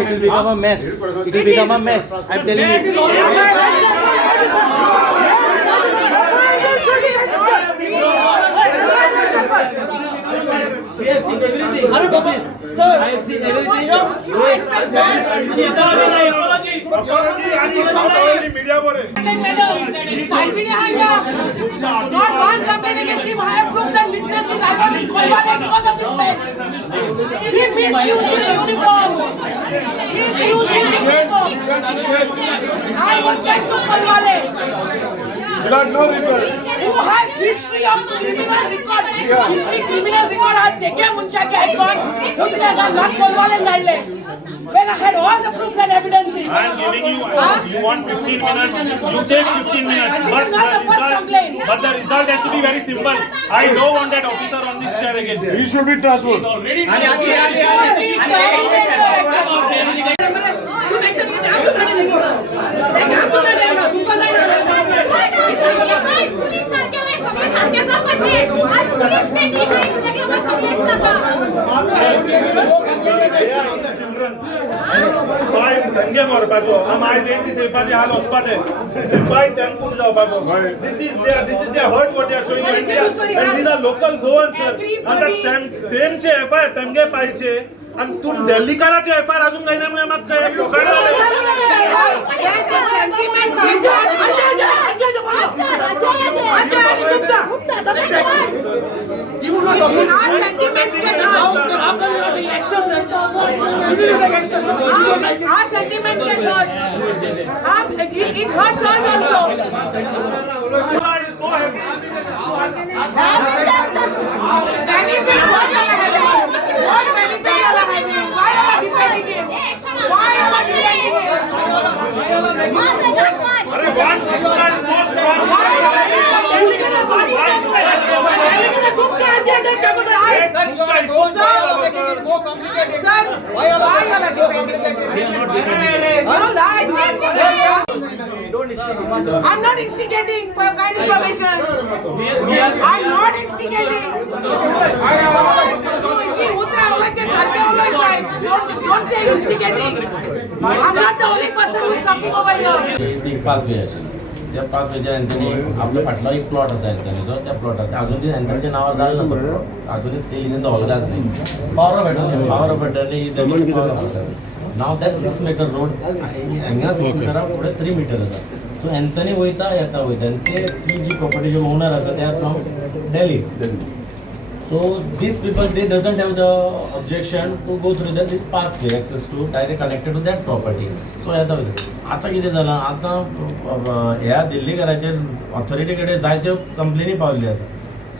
It will become a mess. It will become a mess. I'm telling you. We have seen everything. Sir, I have seen everything. Not one company against him. I have proofs and witnesses. I was in Kolwale because of this man. He misused his uniform. He misused his uniform. I was sent to Kolwale. You got no result. Who has history of criminal record? History criminal record आज देखे मुंशा के icon. उतने का नाक Kolwale डाले. When I had all the proofs and evidences. I am giving you. You want 15 minutes. You take 15 minutes. This is not the first complaint. But the result has to be very simple. I don't want that officer on this chair again. He should be transferred. दंगे मारपाचो आम आयज एक दीस येवपाचे हाल वचपाचे bye tampon जावपाचो this is their hurt what they are showing and these are local goans and तेमचे एफआयआर तेमगे पाहिजे आणि तुम दिल्लीकाराचे एफआयआर अजून काही नाही मग काय You will not oppose. Our sentiments get hurt. How can you not take action then? You will take action. Our sentiments get hurt. It hurts us also. I is so happy. Benefit what are having? What benefit are having? Why are we defending him? Why are we defending him? अरे one is so strong. Sir, why are you defending him? I'm not instigating for kind information. I'm not instigating. Don't say instigating. I'm not the only person who is talking over here. ती पाचवे असेल त्या पाचवेच्या यांच्यानी आपल्या फाटला एक plot असा यांच्यानी त्या प्लॉटात अजून ती यांच्या नावावर झालं नव्हतं अजूनही स्टील इंजिन तर हलगाच नाही पावर ऑफ अटर्नी नाव दॅट 6 मीटर रोड हांगा 6 मिटरा पुढे 3 मीटर आसा सो एंथनी वयता येता आणि ते ती जी प्रॉपर्टीचे ओनर आसा ते are from Delhi So these people, they doesn't have the objection to go through this pathway, access to direct connected to that property. So आता किती झालं आता ह्या दिल्लीकराचे ऑथॉरिटीकडे जायत्यो कंप्लेनी पावल्ली आसा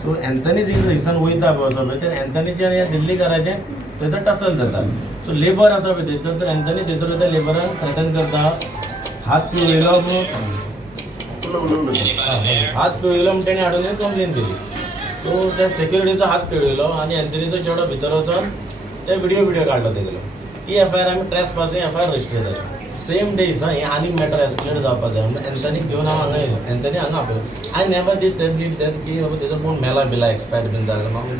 सो एंथनी जी थंयसान वयता पळय तर एंथनीचे आनी ह्या दिल्लीकराचे थंयसर टसल जाता सो लेबर आसा पळय थंयसर तर एंथनी थंयसर त्या लेबरान थ्रेटन करता हात पिळयलो म्हणून तेणे हाडून कंप्लेन केली सो त्या सेक्युरिटीचो हात पिळयलो आनी एंथनीचो चेडो भितर वचून ते व्हिडिओ काडलो तेगेलो ती एफआयआर आमी ट्रेसपासिंग एफआयआर रजिस्टर जाली सेम डे दिसा हें आनीक मॅटर एस्केलेट जावपाक जाय म्हणून एंथनीक घेवन हांव हांगा येयलो एंथनी हांगा आपयलो आय नेवर डीड दॅट की बाबा तेजो कोण मेला बिला एक्सपायर्ड बीन जालें म्हाका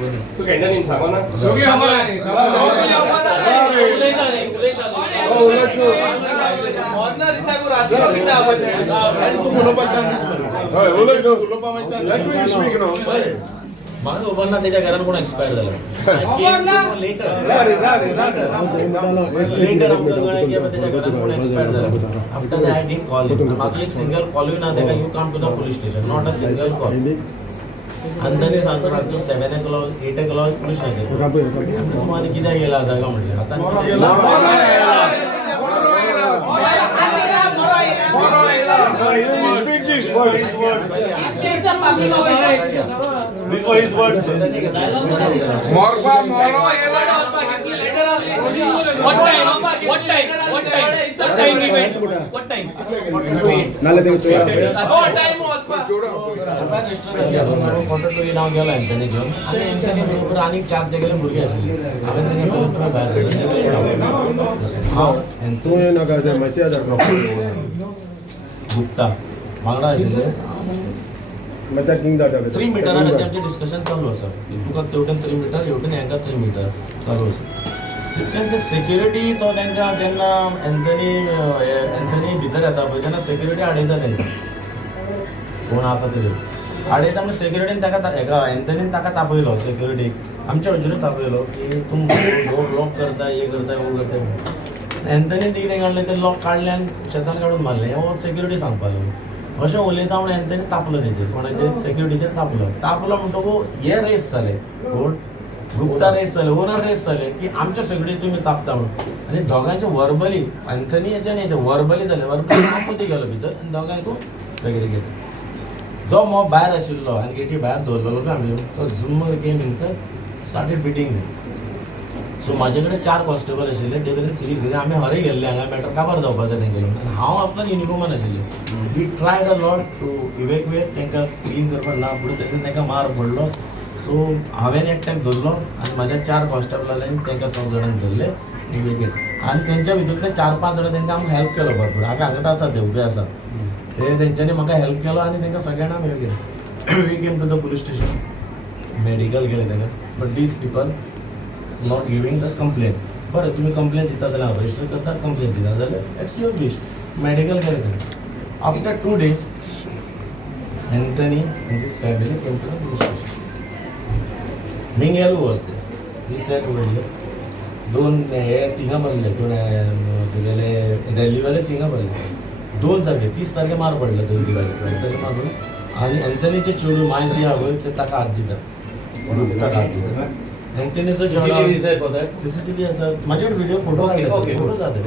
खबर म्हाका खबर ना तेज्या घरान कोण एक्सपायर्ड जालें लेटर आमकां कळ्ळें की बाबा तेज्या घरान कोण एक्सपायर्ड जालें after that I did call म्हाका एक सिंगल कॉलूय ना तेका you come to the police station not a single call आनी ताणें सांगलो रातचो 7 o'clock 8 o'clock पुलीस स्टेशन तूं आनी कित्याक येयला ताका म्हणलें आतां his words. It's a public office. These were his words. What time? नाव गेला एंथनी घेऊन आणि एंथनी बरोबर आणि 4 ते गेले भुरगे आशिल्ले हांवें तेंका सांगलें तुमी भायर गुप्ता वांगडा आशिल्ले 3 मिटरान तेंचें डिस्कशन चालू आसा तुका तेवटेन 3 मिटर हेवटेन हांकां 3 मिटर चालू आसा तेंचे सेक्युरिटी तो तेंकां जेन्ना एंथनी भितर येता पळय तेन्ना सेक्युरिटी आडयता तेंकां कोण आसा ते आडयता म्हणजे सेक्युरिटीन ताका हेका एंथनीन ताका तापयलो सेक्युरिटीक आमच्या वयच्यानूच तापयलो की तूं डोर लॉक करता हे करता वो करता म्हणून एंथनीन कितें काडलें तें लॉक काडलें आनी शेतान काडून मारलें हो सेक्युरिटी सांगपा लागलो अशें उलयता म्हणून एंथनी तापलो तेचेर कोणाचेर सेक्युरिटीचेर तापलो म्हणटकूच हे रेस जाले कोण गुप्ता रेस जाले ओनर रेस जाले की आमच्या सेक्युरिटी तुमी तापता म्हणून आनी दोगांचे वर्बली एंथनी हेचे आनी हेचे वर्बली जाले वर्बली तापोती गेलो भितर आनी दोगांयकू सेग्रिगेट जो मॉब भायर आशिल्लो आनी गेटी भायर दवरलेलो पळय आमी तो झुम्म केम हिंसर स्टार्टेड बिटींग देम सो म्हाजे कडेन 4 कॉन्स्टेबल आशिल्ले ते कडेन सिरीज कितें आमी हरय गेल्ले हांगा मॅटर काबार जावपाक जाय तेंगेलो आनी हांव आपल्यान युनिफॉर्मान आशिल्लें we tried a lot to evacuate तेंकां क्लीन करपाक ना फुडें तेंका तेंकां मार पडलो सो हांवें एकट्याक धरलो आनी म्हाज्या 4 कॉन्स्टेबलांनी तेंकां 3 जाणांक धरले इवॅक्युएट आनी तेंच्या भितरले 4-5 जाणां तेंकां आमकां हेल्प केलो भरपूर हांगाच आसा ते उबे आसा ते तेंच्यांनी म्हाका हेल्प केलो आनी तेंकां सगळ्यांना we came to the police station medical गेले तेंकां but these people not giving the complain बरें तुमी कंप्लेन दिता जाल्यार हांव रजिस्टर करता कंप्लेन दिता जाल्यार इट्स युअर विश मेडिकल गेले तेंकां after 2 days Anthony and this family came to the police station Mingel was there he sat over here 2 हे तिंगा बसले कोण तुगेले दिल्लीवाले तिंगा बसले 2 तारखे 30 तारखे मार पडले चवथी तारखे 30 तारखे मार पडले आनी एंथनीचे चेडूं मायसी आवय ते ताका हात दिता ताका हात दिता एंथनीचो चेडो सीसीटीव्ही आसा म्हाजे कडेन व्हिडिओ फोटो जाता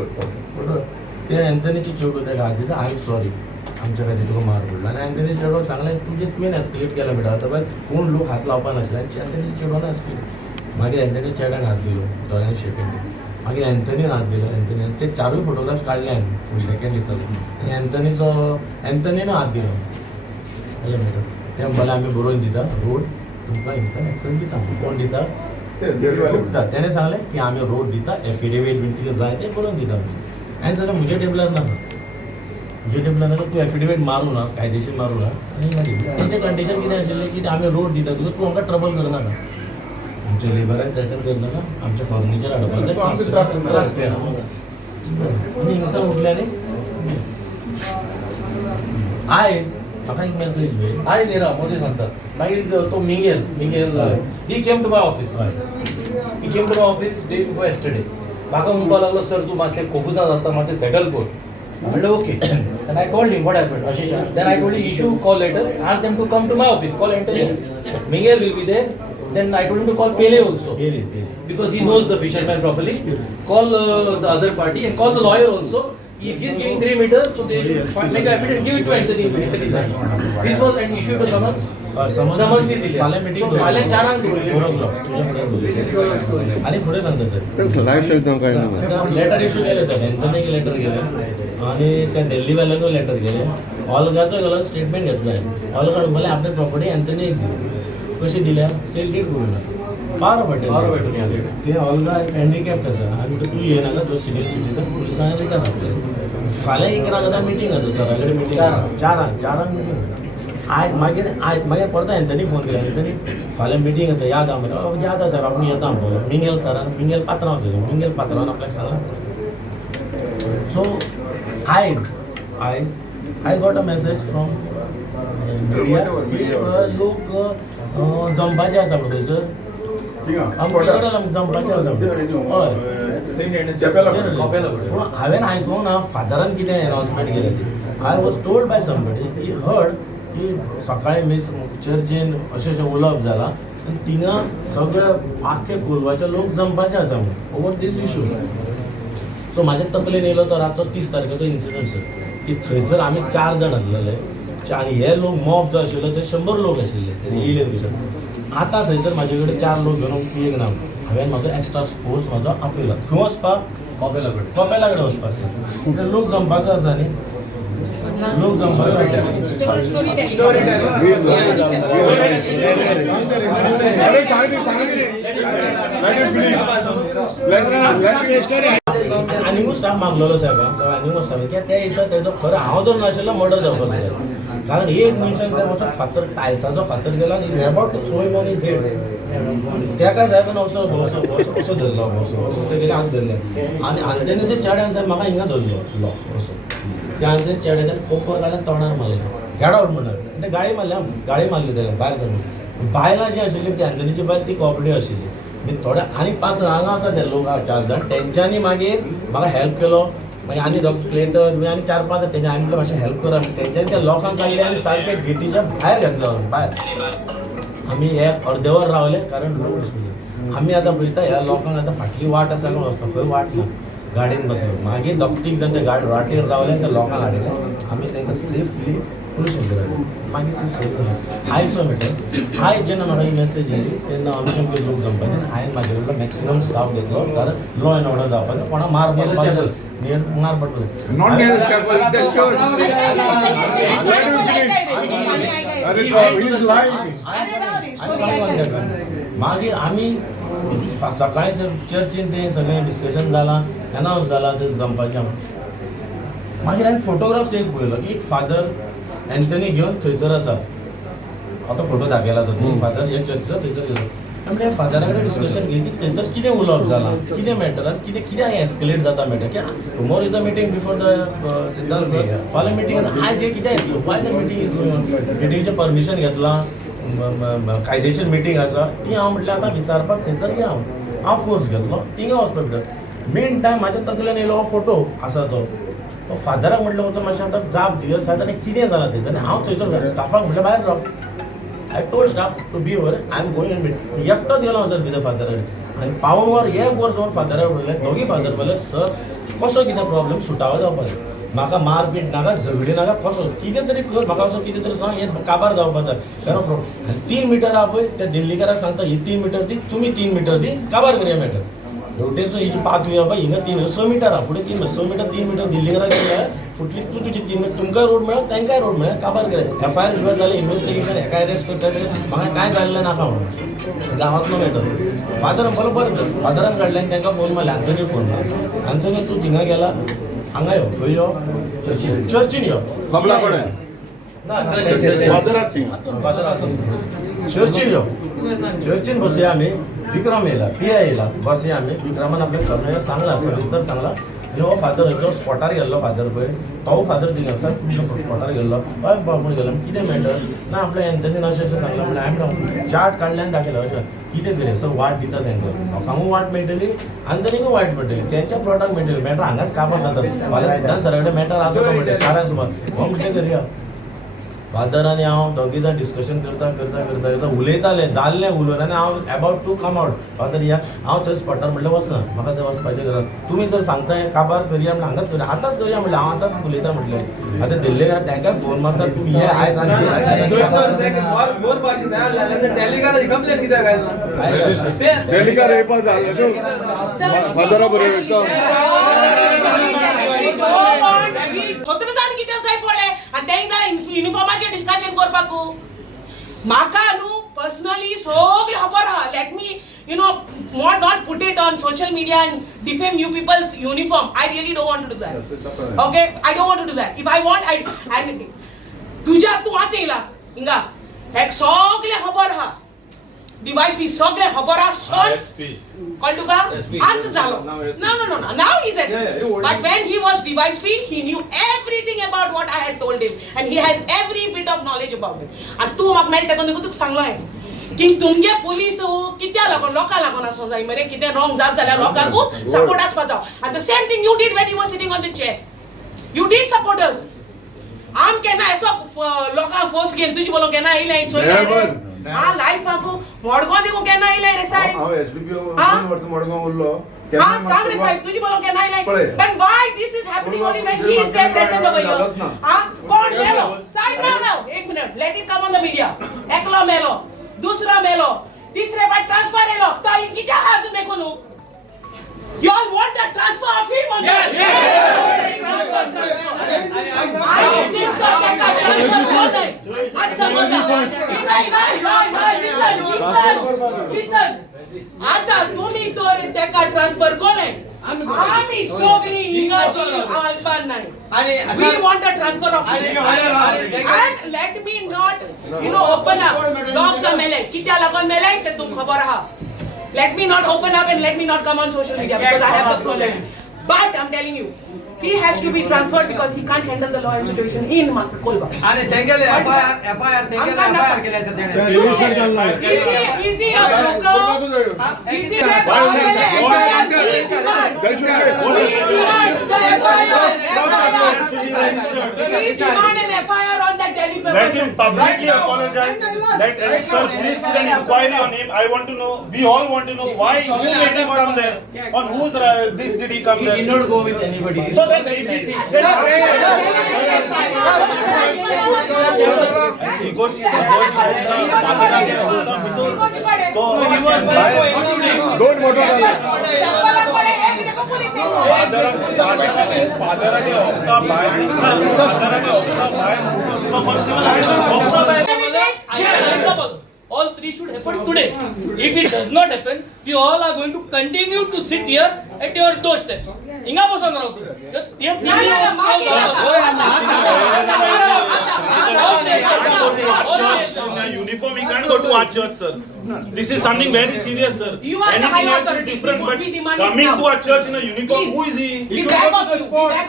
फोटो ते एंथनीचे चेडूं ताका हात दिता आय एम सॉरी आमच्या खातीर तुका मार पडलो आनी एंथनी चेडो सांगलें तुवें एस्केलेट केला बेटा आतां पळय कोण लोक हात लावपा नाशिल्ले आनी एंथनीच्या चेडवान एस्केलेट मागीर एंथनी चेड्यान हात दिलो दोळ्यांनी शेकेंड दिलो मागीर एंथनीन हात दिलो एंथनीन ते 4 फोटोग्राफ्स काडले हांवें सेकेंड दिसाचे आनी एंथनीन हात दिलो जालें मॅटर ते म्हणपाक आमी बरोवन दिता रोड तुमकां हिंसान एक्सेस दिता कोण दिता गुप्ता तेणें सांगलें की आमी रोड दिता एफिडेवीट बीन कितें जाय तें बरोवन दिता हांवें सांगलें म्हज्या टेबलार नाका म्हज्या टेबलार नाका तूं एफिडेवीट मारूं ना कायदेशीर मारूं ना आनी मागीर तेंचें कंडिशन कितें आशिल्लें की आमी रोड दिता तुका तूं आमकां ट्रबल करनाका आमच्या लेबरान सेटल करनाका आमचें फर्निचर हाडपाक त्रास करना आनी हिंगसा उठले आनी आयज म्हाका एक मेसेज मेळ्ळी हाय निरा मोदी सांगता मागीर तो Mingel he came to my office day before yesterday म्हाका म्हणपाक लागलो सर तूं मातशें कोफुसा जाता मातशें सेटल कर म्हणलें okay then I called him what happened अशें then I told issue call later ask them to come to my office call enter Mingel will be there then I told him to call Pele also because he knows the fisherman properly. Call the other party and call the lawyer also. If he is giving 3 meters, so they should make a affidavit, give it to Anthony. This was an issue to summons. Summons दिले. फाल्यां 4 आणि पुढे सांगता sir letter issue केले sir एंथनीक letter गेले आणि त्या दिल्लीवाल्यांक letter गेले ऑलगाचो गेलो स्टेटमेंट घेतलो ऑलगा म्हणले आपली प्रॉपर्टी एंथनीक दिली कशी दिल्या सेल डीड करूं ना बारा भेटून ते ऑलगा हँडिकॅप्ट आसा आनी तूं येयनाका तो सिनियर सिटीजन पुलिसांनी रिटर्न आपले फाल्यां 11 मिटींग आसा सरा कडेन मिटींग 4 मिटींग मागीर परत एंथनी फोन केला एंथनी फाल्यां मिटींग आसा याद आहा मरे याद आसा सर आपूण येता म्हणलो मिंगेल सरान मिंगेल पात्रांव मिंगेल पात्रांवान आपल्याक सांगला so I got a message from media की लोक जंपाचे आसा म्हणून थंयसर जंपाचे आसा पूण हांवें आयकूंक ना फादरान कितें अनाउन्समेंट केलें ती I was told by somebody की हर्ड की सकाळीं मिस चर्चीन अशें उलोवप जालां आनी थिंगा सगळे आख्खे कोलवाचे लोक जंपाचे आसा म्हणून ओवर दीस इशू सो म्हाजे तकलेन येयलो तो रातचो 30 तारखेचो इन्सिडंट सर की थंयसर आमी 4 जाण आसलेले आणि हे लोक मॉब जो आशिल्लो ते 100 लोक आशिल्ले ते येयले थंयसर. आतां थंयसर म्हाजे कडेन 4 लोक घेवन एक ना हांवें म्हाजो एक्स्ट्रा फोर्स म्हाजो आपयला खंय वचपाक कपेला कडेन वचपाक. लोक जमपाचो आसा न्ही, लोक जमपाचो आसा. आनीकूय स्टाफ मागलेलो साहेबांक आनीकूय स्टाफ कित्याक त्या दिसा तेजो खरो हांव जर नाशिल्लो मर्डर जावपाक जाय. कारण एक मनशान साहेब असो फातर टायल्साचो फातर केला आनी is about to throw him on his head. तेका साहेबान असो धरलो असो तेगेले हात धरले आनी तेणे ते चेड्यान साहेब म्हाका हिंगा धरलो असो. त्या आनी चेड्याच्या कोपर घालून तोंडार मारलें गेट आउट म्हणून. ते गाळी मारली तेका भायर सरून. बायलां जी आशिल्ली ती एंथनीची बायल ती कॉपरेटीव आशिल्ली. मी थोडे आनी 5 हांगा आसा ते लोक 4 जाण तेंच्यांनी मागीर म्हाका हेल्प केलो. मागीर आनी प्लेटर आनी 4-5 तेंचे आनी म्हटलें मातशें हेल्प करा. तेंच्यांनी त्या लोकांक काडले आनी सारके गेटीच्या भायर घातलो भायर. आमी हे अर्दे वर रावले कारण लोक दिसले. आमी आतां पळयता ह्या लोकांक आतां फाटली वाट आसा कोण वचपाक खंय वाट ना. गाडयेन बसलो मागीर दोग-तीग जाण ते वाटेर रावले त्या लोकांक हाडले. आमी तांकां सेफली पुलीस स्टेशनार मागीर ती सोय केली. आयज सो मेळटा आयज जेन्ना म्हाका ही मेसेज येयली तेन्ना आमचे लोक जमपाचे आनी हांवें म्हाजे कडलो मॅक्सिमम स्टाफ घेतलो कारण लॉ एंड ऑर्डर जावपाचें कोणा मार पडपाचें Not negotiable. That's yours. Let him finish. He's lying. मागीर आमी सकाळी चर्चीन ते सगळें डिस्कशन जालां एनावन्स जालां ते जमपाचें. मागीर हांवें फोटोग्राफ्स एक पळयलो की एक फादर एंथनी घेवन थंयसर आसा. आतां फोटो दाखयला तो फादर हे चर्चीचो थंयसर गेलो. म्हणजे फादरा कडेन डिस्कशन घेतली की थंयसर कितें उलोवप जालां कितें मॅटरान कितें एस्केलेट जाता मॅटर की tomorrow is the meeting before the Siddhant sir फाल्यां मिटींग आतां आयज कितें येतलो why the meeting is going on. मिटींगेचें परमिशन घेतलां कायदेशीर मिटींग आसा ती हांव म्हटलें आतां विचारपाक थंयसर घे हांव फोर्स घेतलो थिंगा वचपाक भितर. मेन टायम म्हाज्या तकलेन येयलो हो फोटो आसा तो फादराक म्हटलं वता मातशें आतां जाप दियो सादारण कितें जालां थंयसर आनी हांव थंयसर स्टाफाक म्हटलें भायर राव. I told staff to be over. I am going and meet. एकटोच गेलो सर भितर फादरा कडेन आनी पावून वर 1 वर जावन फादरा म्हणलें दोगी फादर म्हणलें सर कसो कितें प्रॉब्लेम सुटावो जावपाक जाय. म्हाका मारपीट नाका झगडी नाका कसो कितें तरी कर म्हाका असो कितें तरी सांग हें काबार जावपाक जाय. कारण प्रॉब्लेम आनी 3 मिटर आहा पळय त्या दिल्लीकाराक सांगता ही 3 मिटर दी तुमी 3 मिटर दी काबार करया मॅटर. रोटेचो ही पाथवे आहा पळय हिंगा 6 मिटर आहा फुडें 6 मिटर दिल्लीकाराक दिल्यार फुटली तूं तुजी 3 मिटर तुमकां रोड मेळ्ळो तांकांय रोड मेळ्ळो काबार केलें. FIR बियर जालें इन्वेस्टिगेशन हेका अरेस्ट करता म्हाका कांय जाल्लें नाका म्हणून गांवांतलो मॅटर. फादरान बरोबर फादरान काडलें तांकां फोन मारलें आंतोनी फोन मारलो. आंतोनी तूं थिंगा गेला हांगा यो खंय यो चर्चीन यो कबला कडेन फादर आसा थिंगा फादर आसा चर्चीन यो चर्चीन बसया आमी. विक्रम येयला PI येयला बसया आमी. विक्रमान आपल्याक सगळें सांगलां सविस्तर सांगलां. आनी हो फादर जो स्पॉटार गेल्लो फादर पळय तो फादर थिंगा सर तुमचो स्पॉटार गेल्लो हय बापूण गेलो कितें मॅटर ना आपल्या एंथनीन अशें सांगलां म्हणल्यार हांवें चार्ट काडलें आनी दाखयलो अशें कितें करूया सर वाट दिता तांकां लोकांकूय वाट मेळटली आंतनीकूय वाट मेळटली तेंच्या प्लॉटाक मेळटली मॅटर हांगाच काबार जाता. फाल्यां सिद्धांत सरा कडेन मॅटर आसा तो म्हणटा 4 सुमार हो म्हणलें करुया. फादर आनी हांव दोगी जाण डिस्कशन करता उलयताले जाल्लें उलोवन आनी हांव about to come out father या हांव थंय स्पॉटार म्हणलें वचना म्हाका थंय वचपाचें गरज तुमी जर सांगता हें काबार करुया म्हणल्यार हांगाच करुया आतांच करुया म्हणलें हांव आतांच उलयता म्हटलें. आतां दिल्लीकार तांकां फोन मारता तूं हे आयज दिल्लीकार येवपाक जालें तूं फादरा बरोबर युनिफॉर्माचेर डिस्कशन करपाक म्हाका न्हू पर्सनली सगळे खबर आहा. Let me not put it on social media and defame you people's uniform. I really don't want to do that. Okay, I don't want to do that. If I want, I तुझ्या तू आत येयला हिंगा एक सगळे खबर आहा device बी सगळे खबर आहा सर कळ्ळें तुका अंत जालो. No. Now he's SP. But when he was device free, he knew everything about what I had told him, and he has every bit of knowledge about it. And तू म्हाका मेळटा तेन्ना तुका सांगलो हांवें की तुमगे पुलीस कित्या लागून लोकां लागून आसूं जाय मरे कितें रॉंग जात जाल्यार लोकांकू सपोर्ट आसपा जावं. And the same thing you did when you were sitting on the chair. You did support us. आम केन्ना एसो लोकांक फोर्स घेवन तुजी बोलो केन्ना येयलें चोय हां लायफ आगो मडगांव देखून केन्ना येयलें रे सायब हांव SDPO 2 वर्सां मडगांव उरलो हां सांग रे सायब तुजी बोलो केन्ना येयलें but why this is happening only when he is there present over here हां कोण गेलो सायब राव minute let it come on the media एकलो मेलो दूसरा मेलो तीसरे बार ट्रांसफर एलो तो इनकी क्या हाल देखो नु you all want the transfer of him on yes I did not take a transfer अच्छा listen आता तुम्ही तो रे त्याका ट्रान्सफर कोण आहे आम्ही सगळी इंगाची आलपान नाही we want a transfer of him and let me not open up dogs are मेले कित्या लागून मेले ते तुम खबर आहा let me not open up and let me not come on social media because I have the problem but I'm telling you he has to be transferred because he can't handle the law and situation in Kolba आणि तेंगेले FIR केले easy a broker easy a FIR on that Delhi Let him publicly apologize. Let Eric sir please put an inquiry on him. I want to know. We all want to know why. Who made him come there? On whose this did he come there? He did not go with anybody. So then the EPC. He got दोन मोठा झाला फादराचे ऑफसा बाहेर all three should happen today. If it does not happen, we all are going to continue to sit here at your doorsteps. Inga bosan raho tu. Uniform, he can't go to our church, sir. This is something very serious, sir. You are the Anything high else is authority. different, We but demand it coming now. to our church in a uniform, Please. who is he? We beg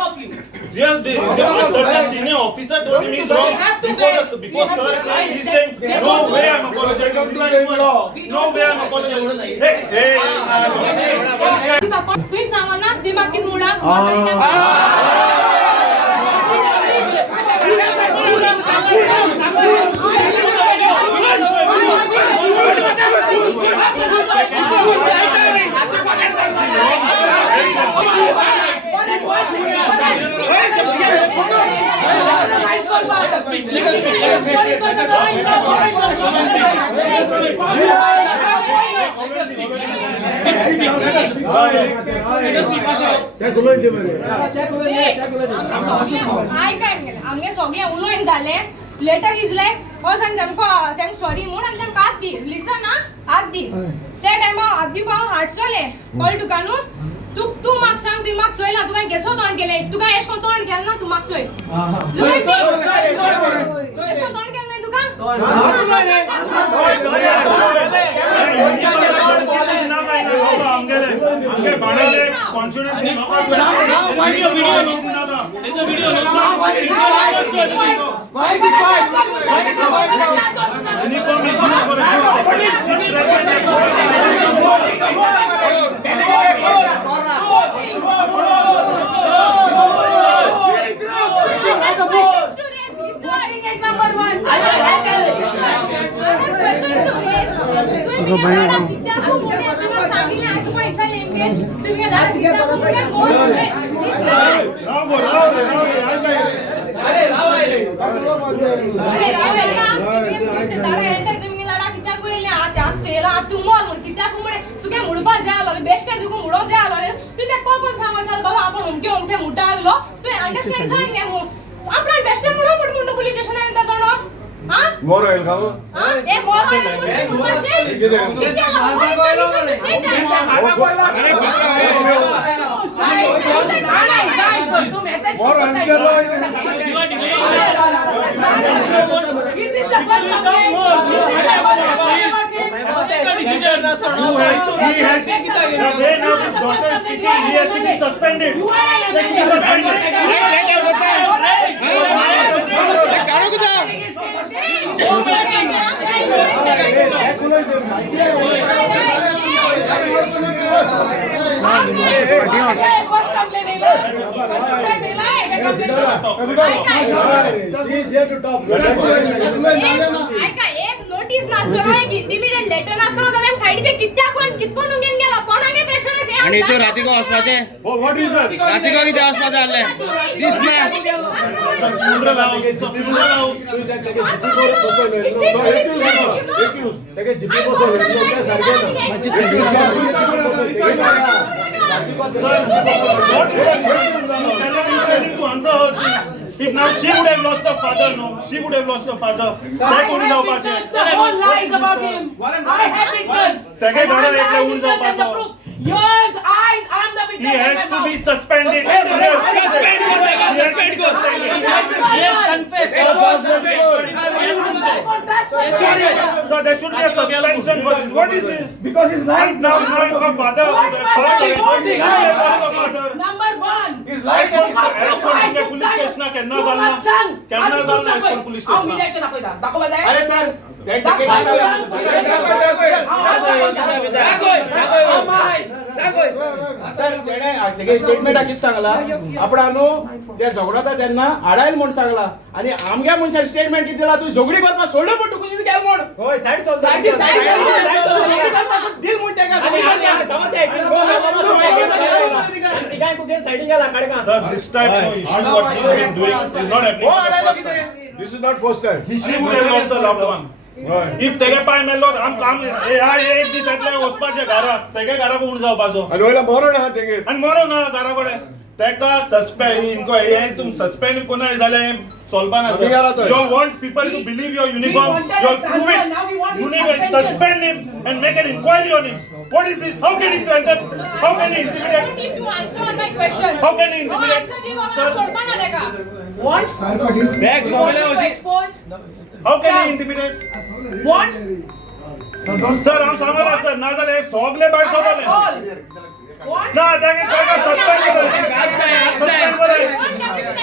of you. Such a senior officer told him he's wrong. We have to Before wait. before We have sir, to wait. he's saying, no way I'm apologizing. No way I'm apologizing. Hey, तुझी सांगा ना दिमाग किती मुडा आमगे सगळे उलोयन झाले letter इजले और सांग तेमको सॉरी म्हूण आनी तेमकां आत दी लिसन ना आत दी ते टायमा आत दिवपा हांव हाडसोले कळ्ळें तुका न्हू तू म्हाका सांग तुवें म्हाका चोयला तुका केसो तोंड केलें तुका एश कोन तोंड केलें ना तू म्हाका चोय एश कोन तोंड केलें ना तुका मोर होईल का मोर नोटीस नासतना एक इंटिमेट लेटर नासतना जाल्यार सायडीचे कित्याक कोण कितकोन उगेन गेला कोणागे प्रेशर अशें आणि तो रातीको वचपाचे Oh, what reason? रातीको कितें वचपाचें आसलें दिसना funeral house. It's a funeral house. ताका जिपी बसोवले तें सारकें ना. To answer her thing. If now she would have lost her father, no, she would have lost her father. That would have been Just the whole lies about him. I have witness. Take it, And I Dora, have like, witness Unza and the Bato. proof. Yours, eyes, I'm the He witness. has to be suspended. Suspend go. He has confessed. So there should be a suspension for this. What is this? Because he's lying. Now her father. Number one. He's lying. Police station केन्ना जालना? केन्ना Jalna police station? अरे sir sir तेणे स्टेटमेंटाक कितें सांगला आपणा न्हू ते झगडता तेन्ना आडायल म्हूण सांगला आनी आमच्या मनशान स्टेटमेंट कितें दिला तू झगडी करपाक सोडलो म्हूण तुका गेल म्हूण होय साईड दिल म्हूण तेका Sir, this type of issue what he's been doing is not happening. This is not first time. She would have lost a loved one. If तेगे पाय मेलो आम काम एक दीस येतले वचपाचे घरा तेगे घरा कोण जावपाचो आनी वयला मरण आहा तेगे आनी मरो ना घरा कडेन तेका सस्पेंड इनको हे तुम सस्पेंड कोणाय जाले solvana sir. You all want people to believe your uniform. You all prove it. You need to suspend him and make an inquiry on him. What is this? How can he threaten? How can he I intimidate? want him to answer on my questions. How can he intimidate? answer the solvana dega. What? Bags You want to expose? How can he intimidate? What? Sir, I'm सांगला sir. ना जाले सगळे भायर सोडले. All. What? ना तेगे तेका suspend केलं. Suspend केलं.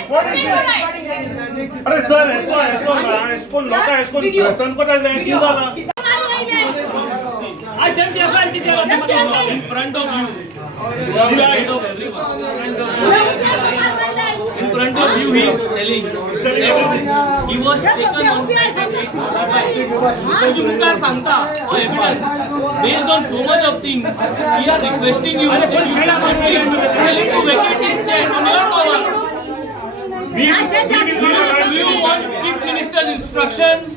What is this? अरे सर ऐसो ना इसको लोका इसको थ्रेटन को जाले की झाला? I tell you, in front of you. In front of everyone. In front of you, he is telling everything. He was taken on Santa evidence. Based on so much of things, we are requesting you that you should not be willing to vacate this chair on your power. Do you want Chief Minister's instructions?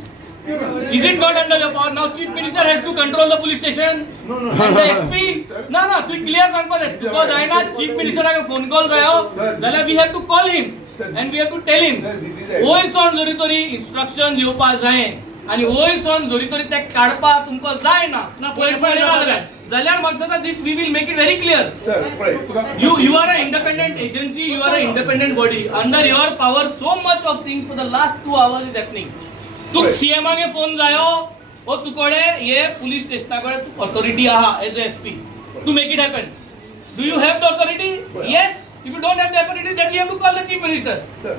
Is it not under your power? Now Chief Minister has to control the police station. And the SP. No, Tu clear सांगपा जाय. Because I know Chief Minister aka phone call जायो. जाल्यार we have to call him and we have to tell him. वयर सोन जोरी तोरी instructions येवपा जाय. आणि वयर सोन जोरी तोरी ते काडपा तुमको जाय ना. जाल्यार म्हाका सांगा this we will make it very clear. Sir पळय तुका You are an independent agency. You are an independent body. Under your power, so much of things for the last 2 hours is happening. तू CM आगे phone जायो और तू कोडे ये police station कोडे तू अथॉरिटी आहा as a SP to make it happen do you have the authority yes if you don't have the authority then you have to call the chief minister sir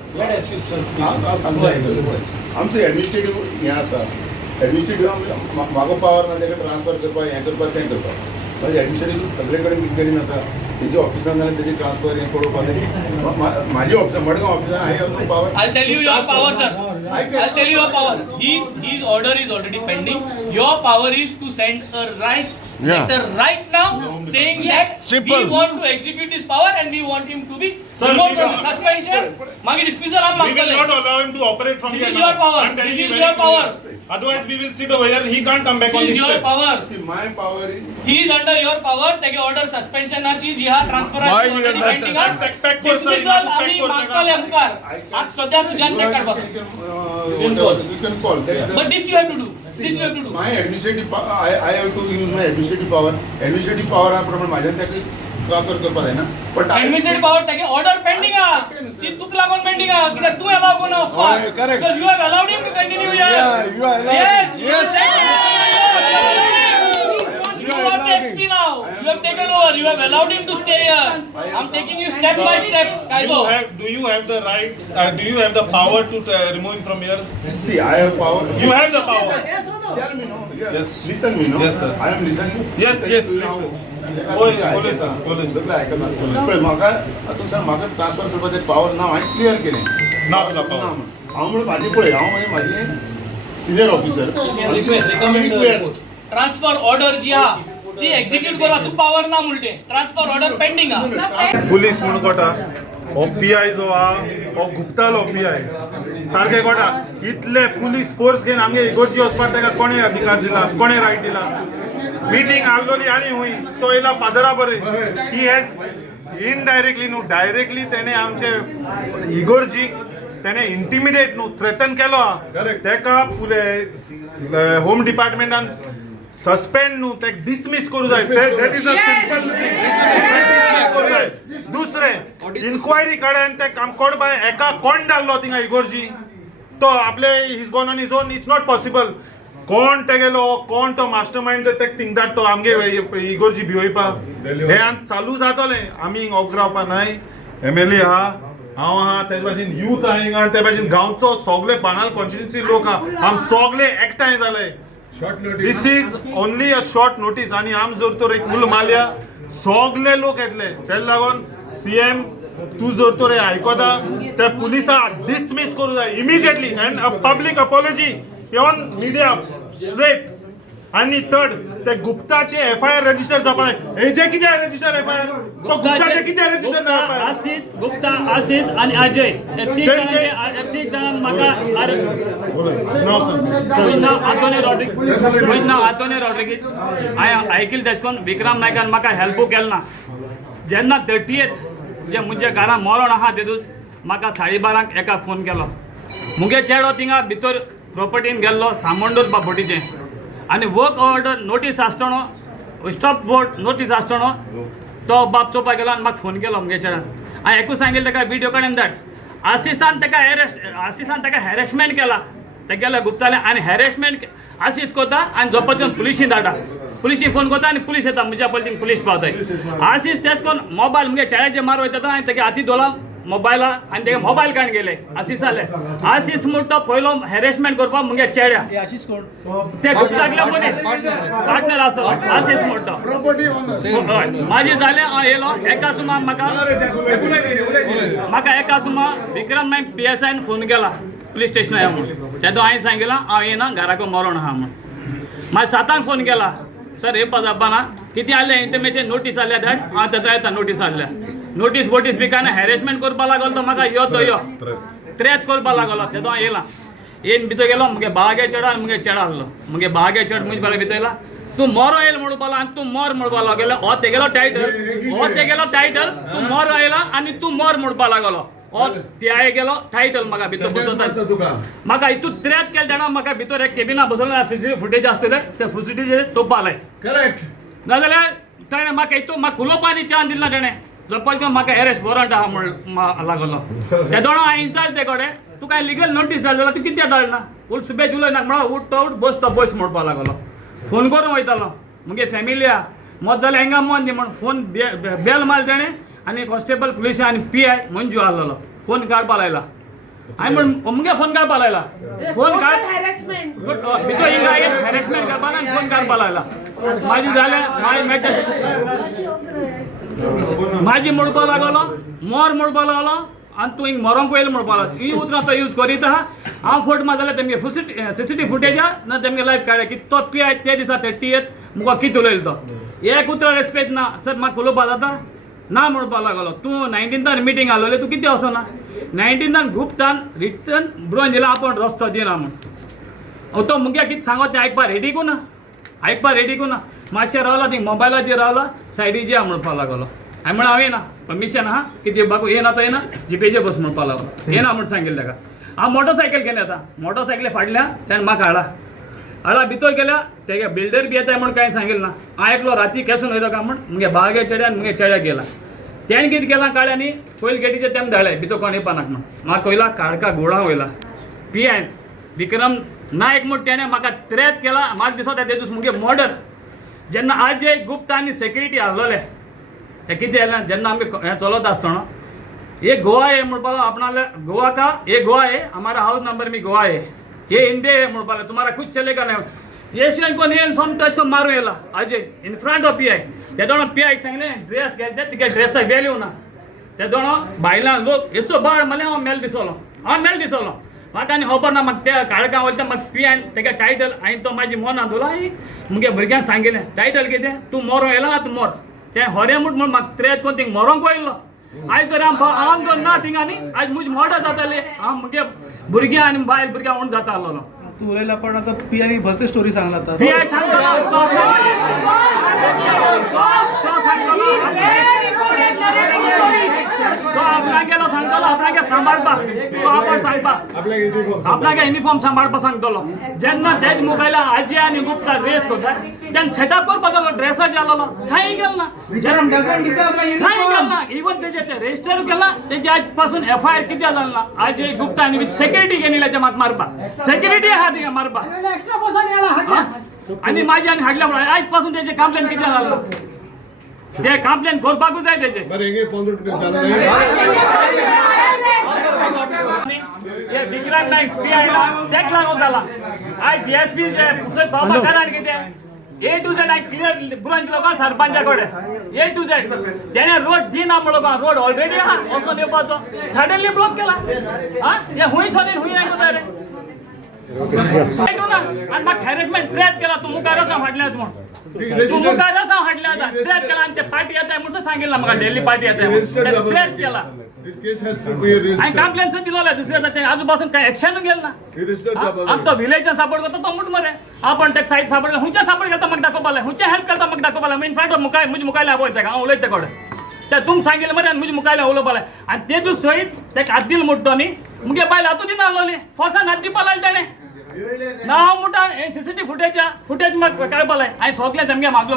आमचे administrative हें आसा administrative म्हाका power ना तेका transfer करपाक हें करपाक तें करपाक म्हणजे एडमिनिस्ट्रेटिव्ह सगळे कडेन कितें आसा तेजे ऑफिसान जाल्यार तेजे ट्रान्सफर हें पळोवपाक म्हाजे ऑफिसान मडगांव ऑफिसान I have no power I'll tell you your power, sir. I'll tell you your power. His order is already pending. Your power is to send a letter right now saying that we want to execute this power and we want him to be removed from the suspension. Magi dismissal am We will not allow him to operate from This here is now. your power. I'm telling This you is very your power. clearly. Otherwise we will sit over here. He can't come back on This is this your step. power. My power is He is under your power. Take order suspension आची जी हा transfer Why Aachi you already are pending not- हा. Pack course, sir. Dismissal Pack आम्ही course मागताले मुखार. आज सध्या तुझ्यान ते काढपाक. you can call But this you have to do. This you have to do. my administrative I have to use my administrative power प्रमाणे माझ्यान तेका transfer करपाक जायना but Administrative power take order pending हा. ती तुक लागून pending हा. कित्याक तू allow कोण वचपाक. Oh, correct. Because you have allowed him to continue here. Yeah, you are allowed. Yes. Yes. You are the SP now. You have taken over. You have allowed him to stay here. I'm taking you step by step. Kaigo. Do you have the right? Do you have the power to remove him from here? see I have power You have the power. tell me no Yes. listen me no Yes, sir. I am listening Yes, yes, please, sir. सगळं ऐकतात पण म्हाका हातूंत sir म्हाका transfer करपाचें power नाव हांवें clear केलें ना तुला power. हांव म्हणून म्हाजी पळय हांव म्हणजे म्हाजी senior officer Request. Request Transfer order जी हा ती एक्झिक्यूट करा तू पावर ना म्हणते ट्रान्सफर ऑर्डर पेंडिंग हा पुलीस म्हणून कोटा हो PI जो हा हो गुप्तालो PI सारखे कोटा इतले पुलीस फोर्स घेवन आमगे इगोर्जी वचपाक ताका कोणे अधिकार दिला कोणे रायट दिला मीटिंग आसलोली आनी हुई तो येयला फादरा बरे ही हॅज इनडायरेक्टली न्हू डायरेक्टली तेणे आमचे इगोर्जीक तेणे इंटिमिडेट न्हू थ्रेटन केलो हा तेका पुरे होम डिपार्टमेंटान सस्पेंड न्हू ते डिसमीस करू जाय दॅट इज अ सिंपल दुसरे इन्क्वायरी कडेन ते कोण बाय एका कोण डाल्लो थिंगा इगोर्जी तो आपले is gone on is on it's not possible कोण ते गेलो कोण तो मास्टर माइंड ते थिंग धाडटो आमगे इगोर्जी भिवयपा हे चालू जातले आमी हिंगा ओप रावपा न्हय MLA आहा हांव आहा तेजे भाशेन यूथ आहा हिंगा ते भाशेन गांवचो सगळे बाणाल कॉन्स्टिट्युन्सी लोक आहा आम सगळे एकठांय जाले this is only a short notice आनी आम जर तर एक उल मारल्या सगळे लोक येतले तेज लागून CM तू जर तर आयकोता ते पुलिसा डिसमीस करू जाय immediately end a public apology on media straight आणि थर्ड ते गुप्ताचे FIR रजिस्टर जावपा जाय हेजे कितें रजिस्टर FIR तो गुप्ताचे कितें रजिस्टर जावपा आशीष गुप्ता आशीष आणि अजय तीन जाणां म्हाका आंतोनी रॉड्रिगीस हांवें आयकलें तेश कोन्न विक्रम नायकान म्हाका हेल्पू केलें ना जेन्ना 30th जे मुजे घरां मरण आहा ते दीस म्हाका 12:30 एका फोन केलो मुगे चेडो थिंगा भितर प्रॉपर्टीन गेल्लो सामोंडूर बापोटीचें आनी वर्क ऑर्डर नोटीस आसतणो स्टॉप बोर्ड नोटीस आसतणो तो बाप चोवपाक गेलो आनी म्हाका फोन केलो मुगे चेड्यान हांवें एकूच सांगिल्लें ताका व्हिडियो काडून धाड आशिसान ताका हॅरेसमेंट केला ते गेले गुप्ताले आनी हॅरेसमेंट आशीष कोता आनी झोपाचून पुलिशीन धाडा पुलिशी फोन करता आनी पुलीस येता म्हज्या पयलीं पुलीस पावताय आशीष तेश कोन्न मोबायल मुगे चेड्याचे मार वयता हांवें तेगे हाती दवरला मोबायला आनी तेगे मोबायल काडून गेले आशिषाले आशीष म्हूण तो पयलो हॅरेसमेंट करपा मुगे चेड्या ते गुप्ताकले मनीस पार्टनर आसतो आशीष म्हूण तो हय म्हाजी जालें हांव येयलो एका सुमा म्हाका एका सुमा विक्रम नायक PSIन फोन केला पुलीस स्टेशना या म्हणून तेदो हांवें सांगितलां हांव येना घराको मरण आहा म्हणून मागीर 7 फोन केला सर येवपा जावपा ना कितें आसलें इंटिमेचेर नोटीस आसल्या धाड हांव तेजो येता नोटीस आसल्या नोटीस बोटीस बी काय हॅरेसमेंट करपा लागलो तो म्हाका यो तो यो त्रेत करपा लागलो तेदो हांव येयला येवन भितर गेलो मुगे बागे चेडो आनी मुगे चेडो आहलो मुगे बागे चेडो मुजे बारा भितर येयला तूं मोरो येयला म्हणपा लागलो आनी तूं मोर म्हणपा लागलो हो तेगेलो टायटल तूं मोरो येयला आनी तूं मोर म्हणपा लागलो हो PI गेलो टायटल म्हाका भितर बसोवता म्हाका हितून त्रेत केले जाणा म्हाका भितर एक केबिना बसोवला CCTV फुटेज आसतले ते CCTV चोवपा लाय करेक्ट नाजाल्यार ताणें म्हाका हितून म्हाका उलोवपा आनी चान्स दिलो ना ताणें जपाल म्हाका अरेस्ट वॉरंट आहा म्हण लागलो ते दोन हांवें इंचार्ज ते कडेन तूं कांय लिगल नोटीस धाडलेलो तूं कित्याक धाडना उल सुबेज उलय नाका म्हणून उठ तो उठ बस तो बस म्हणपा लागलो फोन करून वयतालो मुगे फॅमिली आहा मत जाल्यार हांगा मन दी म्हण फोन बेल मारले ताणें आनी कॉन्स्टेबल पुलीस आनी PI मंजू आहलो फोन काडपा लायला हांवें म्हण मुगे फोन काडपा लायला फोन काड भितर हिंगा हॅरेसमेंट करपा आनी फोन काडपा लायला म्हाजी जालें म्हाजी म्हणपा लागलो मोर म्हणपा लागलो आनी तूं हिंग मरोंक येयलो म्हणपा लागलो ही उतरां तो यूज करीत आहा हांव फोट मारल्यार तेमगे CCTV फुटेजा ना तेमगे लायफ काडल्या की तो PI ते दिसा 30th मुगो कितें उलयलो तो एक उतर रेस्पेक्ट ना सर म्हाका उलोवपा जाता ना म्हणपा लागलो तूं 19th मिटींग आसलोले तूं कितें वचना 19th गुप्तान रिटर्न बरोवन दिला आपूण रस्तो दिना म्हूण तो मुगे कितें सांगो तें आयकपा रेडी ना मातशें रावला थिंग मोबायलाचेर रावला सायडीचेर म्हणपा लागलो हांवें म्हण हांव येना परमिशन आहा कितें बाबा येना तो येना जीपेचेर बस म्हणपा लागलो येना म्हूण सांगिल्लें ताका हांव मोटरसायकल घेवन येता मोटरसायकले फाटल्यान ताणें म्हाका हाडला भितर गेल्या तेगे बिल्डर बी येताय म्हूण कांय सांगिल्लें ना हांव एकलो राती केसून वयता काय म्हूण मुगे बागे चेड्यान मुगे चेड्याक गेला तेणें कितें केलां काळ्यांनी पयलीं गेटीचेर तेम धाडले भितर कोण येवपा नाका म्हूण म्हाका वयला काडका घोडा वयला PI विक्रम नायक म्हूण तेणें म्हाका त्रेत केला म्हाका दिसता ते दीस मुगे मर्डर जेन्ना अजय गुप्ता आनी सेक्युरिटी आहलोले हे कितें जालें जेन्ना आमगे हें चलत आसतना ये गोवा है म्हणपा आपणाले गोवा का ये गोवा है हमारा हाउस नंबर में गोवा है ये हिंदी है म्हणपा तुम्हारा कुछ चलेगा नहीं ये शिवाय कोण येल सोम टच को मारू येला Ajay in front of PI ते दोन PI सांगले ड्रेस घालते तिके ड्रेसा व्हॅल्यू ना ते दोन बायलां लोक एसो बाळ मले हांव मेल दिसलो म्हाका आनी खबर ना म्हाका त्या काळका वयता म्हाका पियान तेका टायटल हांवें तो म्हाजी मनां दवरला मुगे भुरग्यांक सांगिल्लें टायटल कितें तूं मरो येयला तूं मोर तें होरें म्हूण म्हूण म्हाका त्रेत कोन्न थिंग मरोंक वयल्लो आयज तर हांव तर ना थिंग आनी आयज म्हजी मोडा जाताली हांव मुगे भुरग्यां आनी बायल भुरग्यां म्हूण जाता आसलो तू उलयला पण आता पियानी भलती स्टोरी सांगला आता पियाय आपणाक गेलो सांगतलो आपणाक सांबाळपा तो आपण सांगपा आपणाक युनिफॉर्म सांबाळपा सांगतलो जेन्ना तेज मुखायला आजी आनी गुप्ता रेस करता तेन्ना सेटअप करपा लागलो ड्रेसाचे आसलो खांय गेल ना खांय गेल ना इवन तेजे ते रेजिस्टर केला तेजे आज पासून FIR कित्या जालना आजी गुप्ता आनी सेक्युरिटी गेली ते म्हाका मारपा सेक्युरिटी आहा थिंगा मारपा आनी म्हाजी आनी हाडल्या म्हणून आयज पासून तेजे कंप्लेन कित्या जालना ते कंप्लेन करपाकूच जाय तेजे विक्रांत नायक पिआयला तेक लागून जाला आयज DSP जे बाबा कारण कितें A to Z clear branch लोकां सरपंचा कडेन A to Z तेणे रोड दिना म्हणलो रोड ऑलरेडी आहा वचून येवपाचो सडनली ब्लॉक केला हा हे हुंय चलीन हुंय आयकता रे आयकू ना आनी म्हाका हॅरेसमेंट ट्रेट केला तूं मुखार आसा हाडल्यात म्हूण तूं मुखार आसा हाडल्यात ट्रेट केला आनी ते पार्टी येताय म्हणून सांगिल्लें म्हाका डेली पार्टी येताय ट्रेट केला हांवें कंप्लेन दिलोले दुसऱ्या जाते आजू पासून काय एक्शन गेल ना आमचो विलेजन सपोर्ट करता तो म्हणून मरे आपण ते सायड सपोर्ट हुंचे सपोर्ट करता म्हाका दाखोवपाले हुंचे हेल्प करता म्हाका दाखोवपाले इन फ्रंट मुखाय म्हजे मुखायले आवयता हांव उलयता कोडे ते तुम सांगिल्लें मरे आनी म्हजे मुखायले उलोवपाले आनी ते दीस सयत तेका हात दिलो म्हणटा न्ही मुगे बायल हातू दिना आसलोली फोर्सान हात दिवपा लागले तेणे ना हांव म्हणटा हे CCTV फुटेज म्हाका काडपाले हांवें सगळें तेमगे मागलो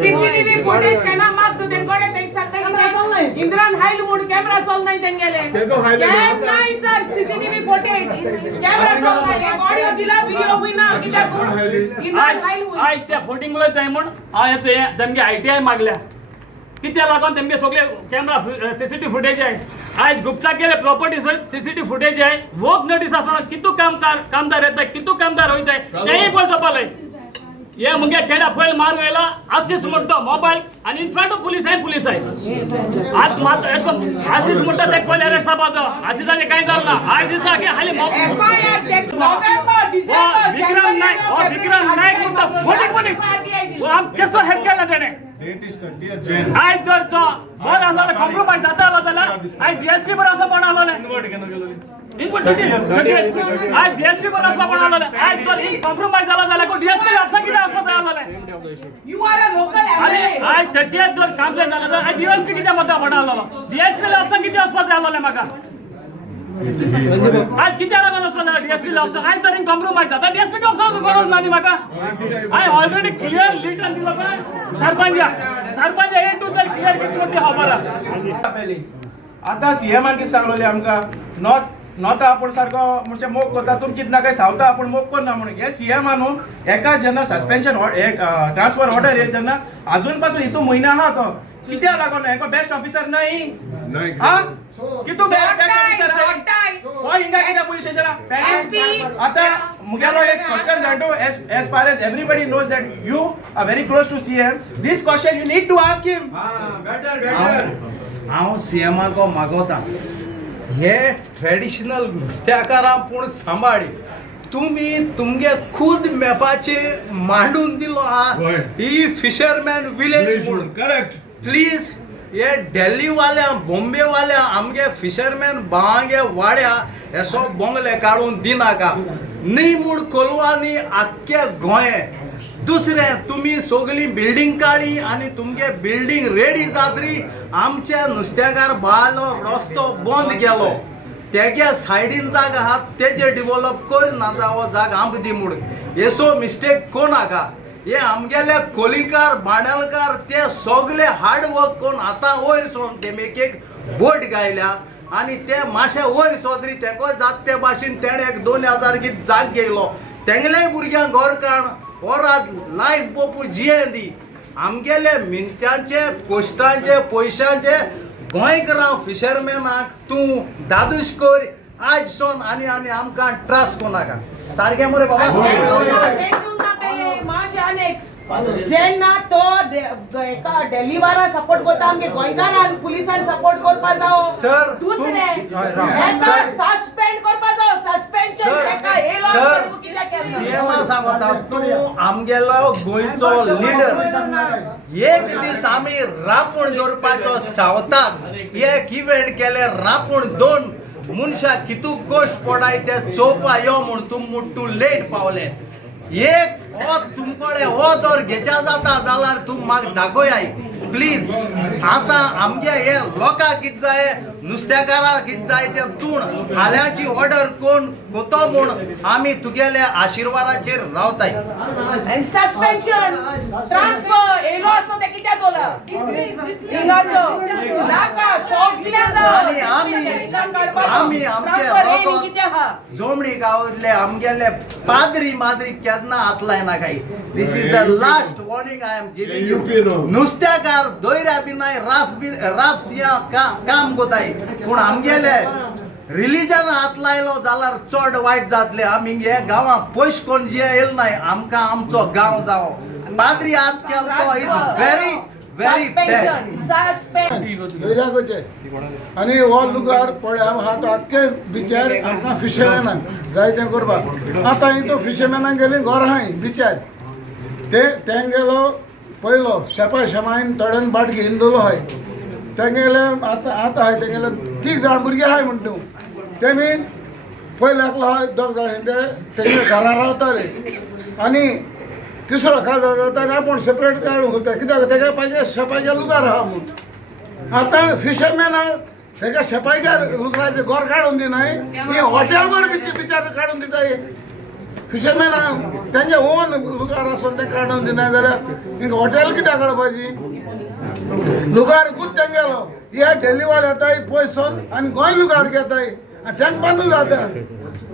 CCTV फुटेज केना मागतो तेंकडे ते सांगता इंद्रान हायल म्हणून कॅमेरा चलनाय तेंगेले नाही सर CCTV फुटेज कॅमेरा चलनाय ऑडिओ दिला व्हिडिओ होईना कित्याक इंद्रान हायल आयज त्या फोटिंग उलयताय म्हूण हांव हेचे तेमगे ITI मागल्या कित्या लागून तेमगे सगळे कॅमेरा CCTV फुटेज आहे आज गुप्ता केले प्रॉपर्टी सहित CCTV फुटेज आहे वर्क नोटीस आसना कितू कामदार येता कितू कामदार वयताय तेही बोलतो पाले ये मुगे चेडा पयल मारू येला आशीष म्हणतो मोबाईल आणि इन फ्रंट ऑफ पुलिस आहे आज मात आशीष म्हणतो ते पयले अरेस्ट जापाचो आशीषाचे काय जाल ना आशीषाके हाली विक्रांत नायक म्हणतो फोटिंग पुलिस आम केसो हेल्प केला तेणे आय तर तो बरं आसलो कॉम्प्रोमाइज जाता आलो जाल्यार आय DSP बरं असं पण आलो आय DSP बरं असं पण आलो आय तर कॉम्प्रोमाइज झाला जाल्यार को DSP असं किती असं आलो यू आर अ लोकल अरे आय 30th जर कंप्लेंट झाला तर आय DSP किती मत पण आलो DSP असं किती असं आलो म्हाका आज किती लागून असं DSP ऑफिसर आय तर कॉम्प्रोमाइज जाता DSP ऑफिसर गरज ना म्हाका आय ऑलरेडी क्लियर लिटन दिलो काय sarpanch A to Z clear किती मोठी खबर आता सीएमान कितें सांगलोले आमकां नॉत आपण सारको म्हणजे मोग करता तुम कितना काय सावता आपण मोग करना म्हणून हे सीएमा न्हू एका जेन्ना सस्पेन्शन ट्रान्सफर ऑर्डर येत तेन्ना अजून पासून हितू म्हयना आहा तो कित्याक लागून हेको बेस्ट ऑफिसर नाही हा कितू बेस्ट ऑफिसर हो हिंगा कित्याक पुलीस स्टेशनाक आता मुगेलो एक क्वेश्चन जाणटो as far as everybody knows that you are very close to CM this question you need to ask him हांव सीएमाको मागोता हे ट्रेडिशनल नुस्त्याकारां पूण सांबाळी तुम्ही तुमगे खुद मॅपाचे मांडून दिलो हा ही फिशरमॅन विलेज म्हणून करेक्ट प्लीज ये दिल्ली वाल्या बॉम्बे वाल्या आमगे फिशरमॅन भावांगे वाड्या हेसो बोंगले काढून दिनाका न्ही म्हूण कोलवानी आख्खे गोंये दुसरें तुमी सगळी बिल्डींग काढी आणि तुमगे बिल्डींग रेडी जातरी आमचे नुस्तेकार बालो रस्तो बंद केलो तेगे सायडीन जाग आहा तेजे डेव्हलप कर ना जावो जाग आमक दी म्हूण हेसो मिस्टेक कोणाका हे आमगेले कोलिकार बांडलकार ते सगळे हार्ड वर्क करून आतां वयर सोन ते एक बोट गायल्या आणि ते मातशे वयर सोदरी तेको जात ते भाशेन तेणे एक 2000 कित जाग घेयलो तेंगले भुरग्यांक घर काण ओरात लायफ पोपू जियेंदी आमगेले मिनटांचे पोस्टांचे पयशांचे गोंयकारां फिशरमॅनाक तूं दादूश कर आज सोन आनी आमकां त्रास कोनाका सारकें मरे बाबा जेन्ना तो एका डेलिवारा सपोर्ट करता आमगे गोंयकारान पुलिसान सपोर्ट करपा जावो सर, दुसरे एका सस्पेंड करपा जावो सस्पेन्शन एका हे सर, लॉ कित्याक केलें सीएमा सांगता तूं आमगेलो गोंयचो लिडर एक दीस आमी रापूण दवरपाचो सावतात एक इव्हेंट केले रापूण 2 मनशां कितू गोश्ट पडाय ते चोवपा यो म्हूण तुम मुट्टू लेट पावले एक हो तुमकोळे हो दर घेच्या जाता जाल्यार तूं म्हाका दाखोयाय प्लीज आता आमगे हे लोकांक कित जाय नुस्तेकारांक कित जाय ते तूण हाल्याची ऑर्डर कोण कोतो म्हूण आमी तुगेले आशिर्वादाचेर रावताय and suspension transfer येलो असो ते कित्याक दोला हिंगाचो नाका सोगल्या आनी आमी आमचे लोक जोमणी गांवतले आमगेले पाद्री माद्री केन्ना हातलाय ना काय this is the last warning I am giving you नुस्तेकार दोयऱ्या बिनाय राफ सिया काम कोताय पूण आमगेले रिलीजन हात लायलो जाल्यार चड वायट जातले आमी हे गांवां पयस कोण जे येल नाय आमकां आमचो गांव जावो पाद्री हात केलो तो इज व्हेरी व्हेरी बॅड दर्याकोचे आनी हो लुगार पळय हात आख्खे बिचार आमकां फिशरमॅनाक जाय तें करपाक आतां तो फिशरमॅनाक गेली घर आहाय बिचार ते गेलो पयलो शेपाय शेमायन थोड्यान बाट घेवन दवरलो आहाय ते गेले आतां आहाय ते गेले 3 जाण भुरगे आहाय म्हण तूं ते बीन पयलो एकलो आहाय 2 जाण ते घरां रावताले आनी तिसरो खाजो जाता आनी आपूण सेपरेट काडूंक करता कित्याक तेका पाहिजे शेपायच्या लुगार आहा म्हूण आतां फिशरमॅनाक तेका शेपायच्या लुगराचें घर काडून दिनाय हे हॉटेल वर बिचार काडून दिताय फिशरमॅनाक तेंचे ओन लुगार आसून ते काडून दिनाय जाल्यार हिंगा हॉटेल कित्याक काडपाची लुगार गुत तेंगेलो हे डेलीवाले येताय पयसून आनी गोंय लुगार घेताय आनी तेंक बांदूं जाता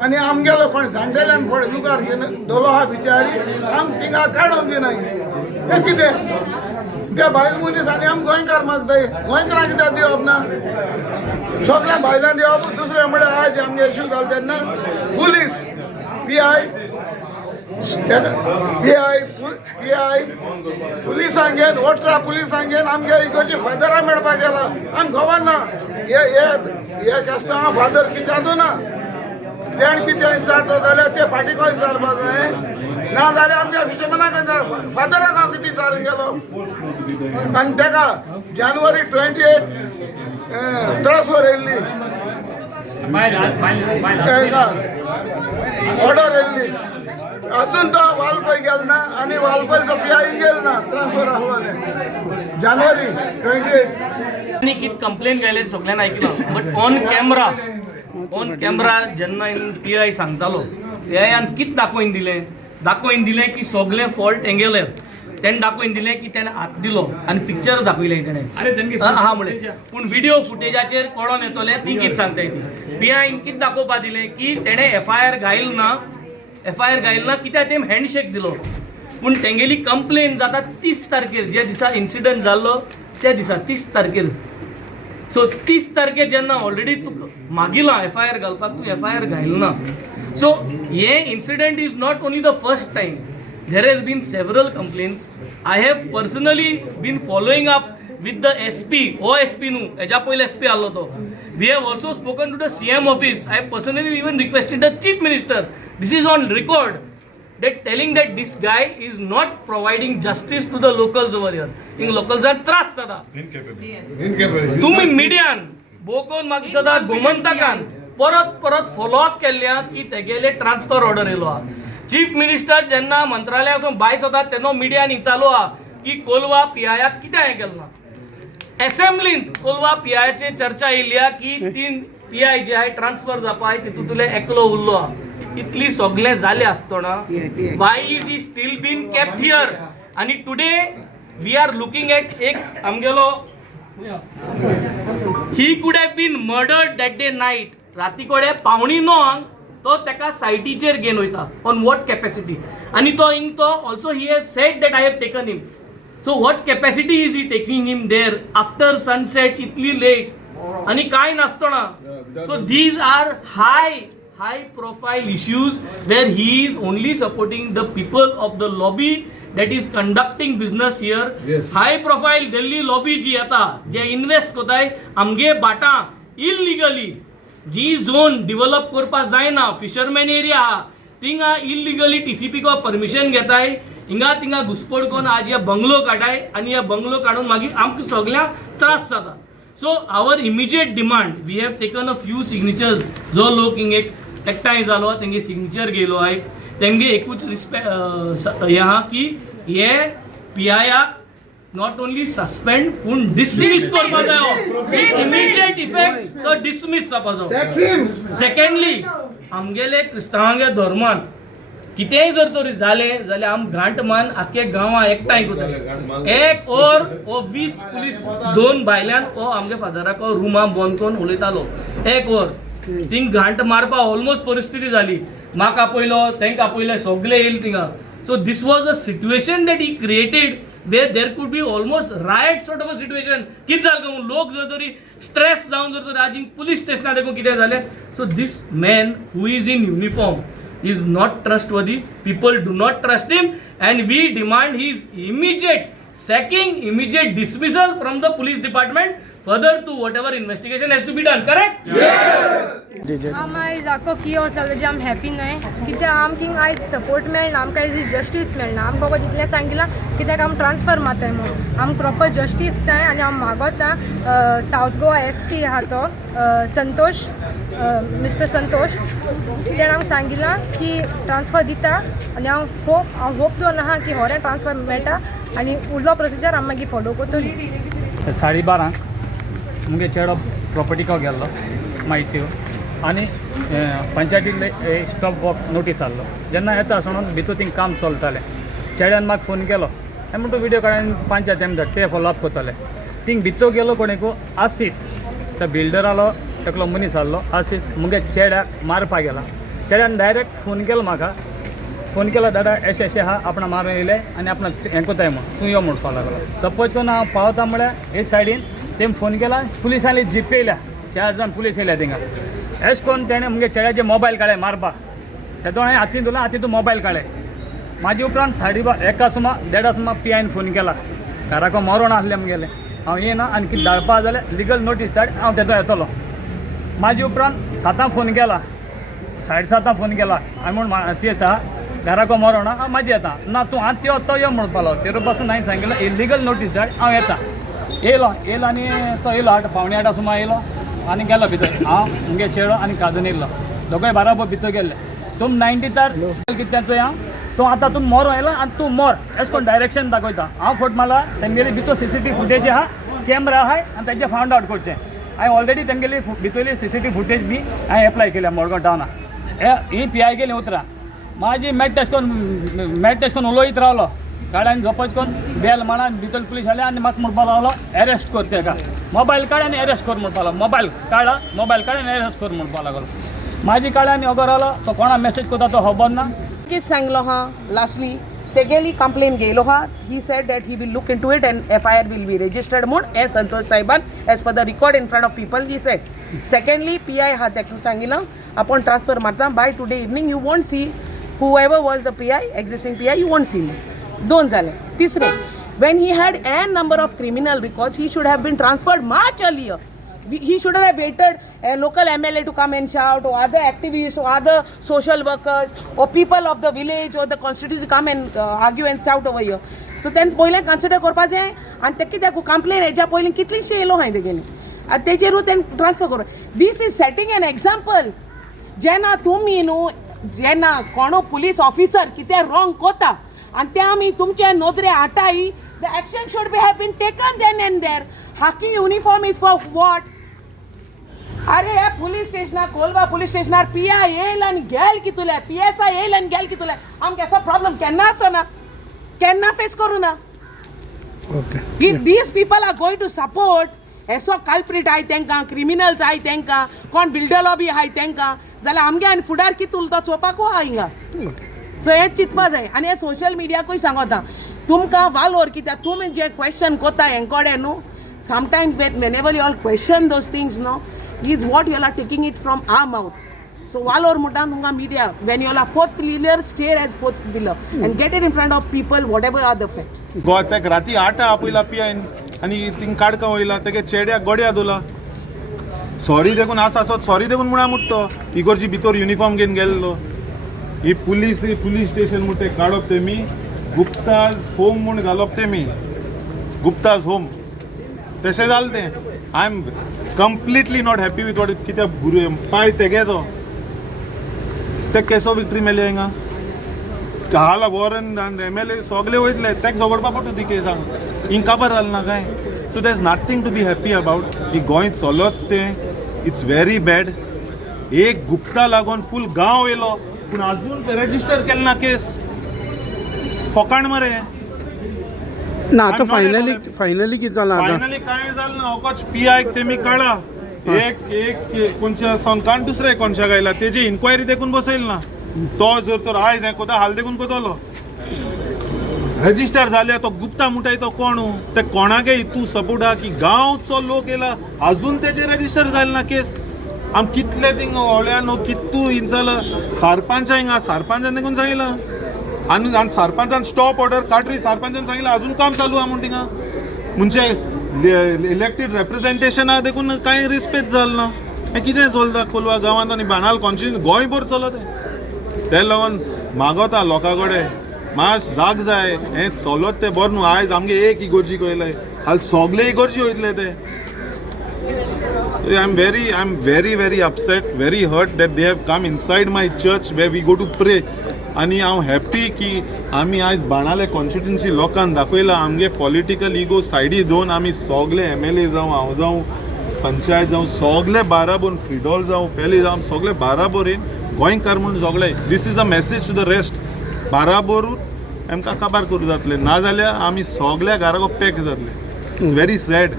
आनी आमगेलो कोण जाणटेल्यान पळय लुगार घेवन दवरलो आहा बिचारी आम थिंगा काडून दिनाय हे कितें ते भायल मनीस आनी आमी गोंयकार मागताय गोंयकारांक कित्याक दिवप ना सगळ्या भायल्यान दिवप दुसरें म्हळ्यार आज आमगे इश्यू जालो तेन्ना पुलीस पीआय पुलिसांगेन वोटरा पुलिसांगेन आमगे इगोची फादरां मेळपाक गेला आमी खबर ना हे केस्तां फादर कित्याक ना तेण कितें जाता जाल्यार ते फाटी खंय विचारपा जाय ना जाल्यार आमच्या फिशरमॅनाक फादराक हांव कितें विचारून गेलो आनी तेका जानेवारी 28 ट्रान्सफर येयल्ली ऑर्डर येयल्ली अजून तो वालपय गेल ना आनी वालपय तो पीआय गेल ना ट्रान्सफर आसलोले जानेवारी 28 कित कंप्लेन केले सगळ्यांनी आयकलो बट ऑन कॅमेरा जेन्ना पीआय सांगतालो पीआयन कित दाखोवन दिलें की सगळे फॉल्ट हेंगेले तेणें दाखोवन दिलें की तेणें हात दिलो आनी पिक्चर दाखयलें तेणें हा म्हणलें पूण व्हिडिओ फुटेजाचेर कळोन येतलें ती कित सांगताय ती पीआयन कित दाखोवपा दिलें की तेणें एफआयआर घायल ना कित्याक तेम हँडशेक दिलो पूण तेंगेली कंप्लेन जाता 30 तारखेर जे दिसा इन्सिडंट जाल्लो त्या दिसा 30 तारखेर सो 30 तारखेर जेन्ना ऑलरेडी तूं मागिलां एफआयआर घालपाक तूं एफआयआर घायलना सो हे incident is not only the first time there has been several complaints I have personally been following up with the SP or SP नु हेजा पहिले SP आलो तो we have also spoken to the CM office. I have personally even requested the chief minister, this is on record, that telling that this guy is not providing justice to the locals over here. In locals are त्रास जाता तुम्ही मीडियान बोकोन माग सदा गोमंतकान परत follow up केल्ल्या की तेगेले transfer order yellow हा chief minister जेन्ना मंत्रालयासून भायर सरतात तेन्ना मीडियान विचारलो हा की कोलवा पीआयक कित्याक हें केलें ना असेंब्लींत कोलवा पीआयचे चर्चा येयली की 3 पीआय जे आहाय ट्रान्सफर जावपाय तितूंतले एकलो उरलो इतली सगळें जालें आसतना why is he still been kept here आनी today we are looking at एक आमगेलो he could have been murdered that day night राती कोडे 8:45 तो तेका सायटीचेर घेवन वयता ऑन वॉट कॅपॅसिटी आनी तो हिंग तो also he has said that I have taken him so what capacity is he taking him there after sunset इतली लेट आनी कांय नासतना so these are high profile issues where he is only supporting the people of the lobby that is conducting business here. High profile Delhi lobby जी आता जे invest कोताय आमगे बाटा illegally जी zone develop करपा जायना fisherman area तिंगा illegally TCP को permission घेताय हिंगा तिंगा घुसपड कोन आज या बंगलो काढाय आणि या बंगलो काढून मागीर आमकां सगळ्यांक त्रास जाता. So our immediate demand, we have taken a few signatures. जो लोक हिंगे एकठांय जालो तेंगे सिग्नेचर गेलो आहे तेंगे एकूच रिस्पेक्ट यहाँ की ये PI not only suspend पूण dismiss करपा जायो. Immediate effect तो dismiss जावपा जायो. Secondly, आमगेले क्रिस्तावांगे धर्मान कितेंय जर तरी जालें जाल्यार आम घांट मान आख्खे गांवां एकठांय करतले. एक और ओ 20 पुलीस 2 भायल्यान ओ आमगे फादराक रुमां बंद करून उलयतालो. एक और थिंग घांट मारपा ऑलमोस्ट परिस्थिती जाली. म्हाका आपयलो तेंका आपयले सगळे येयले थिंगा. So this was a situation that he created where there could be almost riot sort of a situation. कितें जालें काय लोक जर तरी स्ट्रेस जावन जर तरी आज पुलीस स्टेशनार देखून कितें जालें. So this man who is in uniform is not trustworthy. People do not trust him and we demand his immediate sacking, immediate dismissal from the police department further to whatever investigation has to be done. Correct? Yes. आम आयज आखो कियो जाल्यार जे आम happy नाय कित्याक आमकां आयज सपोर्ट मेळना आमकां आयज जस्टीस मेळना. आमकां बाबा इतलें सांगिलां कित्याक आम ट्रान्सफर माताय म्हणून आमकां प्रॉपर जस्टीस जाय आनी हांव मागोता सावथ गोवा SP आहा तो संतोष मिस्टर संतोश तेणें आमकां सांगिलां की ट्रान्सफर दिता आनी हांव होप दवरना आहा की होरें ट्रान्सफर मेळटा आनी उरलो प्रोसिजर आमी मागीर फॉलो करतली. 12:30 मुगे चेडो प्रॉपर्टीको गेल्लो मायसियो आनी पंचायतीक स्टॉप वॉक नोटीस आहलो. जेन्ना येता म्हणून भितर थिंग काम चलतालें. चेड्यान म्हाका फोन केलो हांवें म्हणटा व्हिडियो काडून पंचायत तेम धाड ते फॉलो अप करतले. थिंग भितर गेलो कोणेको आसीस तो बिल्डर आहलो एकलो मनीस आहलो आसीस मुगे चेड्याक मारपा गेला. चेड्यान डायरेक्ट फोन केलो म्हाका फोन केलो दादा अशें अशें आहा आपणा मारून येयले आनी आपणा हें कोताय म्हूण तूं यो म्हणपा लागलो. सपोज करून हांव पावता म्हळ्यार हे सायडीन तेम फोन केला पुलिसांनी जीप येयल्या 4 जाण पुलीस येयल्या थिंगा. अशें करून तेणें मुगे चेड्याचे मोबायल काडले मारपा तेदो हांवें हातीन दवरला हातीन तूं मोबायल काडले. म्हाजे उपरांत 1:30 सुमा 1:30 सुमा PIन फोन केला घराको मरोण आसलें आमगेलें हांव येना आनी कितें धाडपा जाल्यार लिगल नोटीस धाड हांव तेदो येतलो. म्हाजे उपरांत 7 फोन केला 7:30 फोन केला हांवें म्हूण ती आसा घराको मरोण हांव म्हाजी येता ना तूं आतां यो तो यो म्हणपालो. तेरो पासून हांवें सांगिल्लो इलिगल नोटीस धाड हांव येता. येयलो आनी तो येयलो 8:15 सुमार येयलो आनी गेलो भितर. हांव मुगे चेडो आनी काजून येयलो दोगांय बाराबर भितर गेल्ले. तुम 90तार कितें तेंचो हांव तूं आतां तूं मोरो येयला आनी तूं मोर अशें करून डायरेक्शन दाखयता. हांव फोट मारला तेंगेली भितर CCTV फुटेज आहा कॅमेरा आहाय आनी तेंचें फावंड आवट करचें. हांवें ऑलरेडी तेंगेली भितरली CCTV फुटेज बी हांवें एप्लाय केल्या मडगांव टावना. ही PI गेली उतरां म्हाजी मॅट तेश कोन्न उलोयत रावलो गाड्यान झोपच कोन्न बेल मारना भितर पुलीस आले आनी म्हाका म्हणपा लागलो अरेस्ट कर तेका मोबायल काड आनी अरेस्ट कर म्हणपा लागलो. मोबायल काड आनी अरेस्ट कर म्हणपा लागलो. म्हाजी काड आनी अगो रावलो तो कोणा मेसेज करता तो खबर ना. कितें सांगलो हा लास्टली तेगेली कंप्लेन गेलो हा. He said that he will look into it and FIR will be registered म्हूण एज संतोष साहेबान as per the record in front of people he said. Secondly PI हा तेका सांगिलां आपण ट्रान्सफर मारता by today evening you won't see whoever was the PI existing PI you won't see me. 2 जाले. तिसरे when he had n number of criminal records he should have been transferred much earlier. He should have waited a local MLA to come and shout or other activists or other social workers or people of the village or the constituency come and argue and shout over here. So then पहिले consider करपा जाय आनी तेका कित्याक complain हेज्या पयलीं कितलीशी येयलो हांवें तेगेली आनी तेजेरूच तें ट्रान्सफर करप. This is setting an example. जेन्ना तुमी न्हू जेन्ना कोणो पुलीस ऑफिसर कितें रॉंग कोता आनी ते आमी तुमचे नोदरे हाडटाय the action should be have been taken then and there. हाकी युनिफॉर्म इज फॉर वॉट. अरे ह्या पुलीस स्टेशनार कोलवा पुलीस स्टेशनार PI येयल आनी गेल कितुले PSI येयल आनी गेल कितुले आमकां असो प्रॉब्लम केन्ना आसना केन्ना फेस करूं ना. If these people are going to support एसो कल्प्रीट आहाय तेंकां क्रिमिनल्स आहाय तेंकां कोण बिल्डर लॉबी आहाय तेंकां जाल्यार आमगे आनी फुडार कितें उरता चोवपाकू आहा हिंगा. सो हें चिंतपा जाय आनी हे सोशल मिडियाकूय सांगता तुमकां वालोर कित्याक तुमी जे क्वेश्चन कोता हेंकोडे न्हू sometimes whenever you all question those things no is what you all are taking it from our mouth. So वालोर म्हणटा तुमकां media, when you are a fourth pillar, stay as fourth pillar and get it in front of people, whatever are the facts. गोत्याक राती 8 आपयला पियान आनी thing काडका वयला तेगे चेड्याक गोड्या दोला sorry देखून आसा असो सॉरी देखून म्हणा मुट्टो इगोरची भितर युनिफॉर्म घेवन गेल्लो ही पुलीस स्टेशन म्हणटे काडप तेमी गुप्ताज होम म्हूण घालप तेमी गुप्ताज होम तशें जालें तें I am completely not happy with what कित्याक भुरगे पांय तेगे तो ते केसो विक्ट्री मेले हिंगा हाला वॉरन MLA सगळे वयतले तेका झगडपा पडटा ती केसांक हिंग काबार जालें ना काय so there is nothing to be happy about ही गोंय चलत तें इट्स व्हेरी बॅड एक गुप्ता लागून फूल गांव येयलो पूण आजून रेजिस्टर केले ना केस फकाण मरे ना आता फायनली कितें जालां फायनली कांय जालें ना होकोच PI तेमी काडा एक कोणच्या सोनकान दुसरे कोणशाक आयला तेजी इन्क्वायरी देखून बसयली ना तो जर तर आयज हें कोता हाल देखून कोतलो रजिस्टर जाल्या तो गुप्ता म्हणटाय तो कोण ते कोणागे हितू सपोर्ट आहा की गांवचो लोक येला अजून तेजे रजिस्टर जाले ना केस आम कितले थिंग व्हडल्यान कितू इंचाला सरपंचा हिंगा सरपंचान देखून सांगितलं आनी सरपंचान स्टॉप ऑर्डर काडरी सरपंचान सांगितलं अजून काम चालू आहा म्हण थिंगा म्हणजे इलेक्टेड रिप्रेझेंटेशना देखून कांय रिस्पेक्ट जालें ना हें कितें चलता कोलवा गांवांत आनी बानाल कॉन्स्टिट्युन्सी गोंयभर चलत ते लागून मागोता लोकां कडेन मातश जाग जाय हें चलत तें बरें न्हू आयज आमगे एक इगोर्जी कयले हाल सगळे इगोर्जी वयतले ते I am very upset, very hurt that they have come inside my church where we go to pray. आणि हांव हॅप्पी की आमी आयज बाणाले कॉन्स्टिट्युन्सी लोकांक दाखयला आमगे पॉलिटिकल इगो सायडी दोन आमी सगळे MLA जावं हांव जावं पंचायत जावं सगळे बाराबोर फ्रिडॉल जावं पेले जावं सगळे बाराबोर येवन गोंयकार म्हूण सगळे this is a message to the rest बाराबोरूच आमकां काबार करूं जातलें नाजाल्यार आमी सगळ्या घराको पॅक जातले इट्स व्हेरी सॅड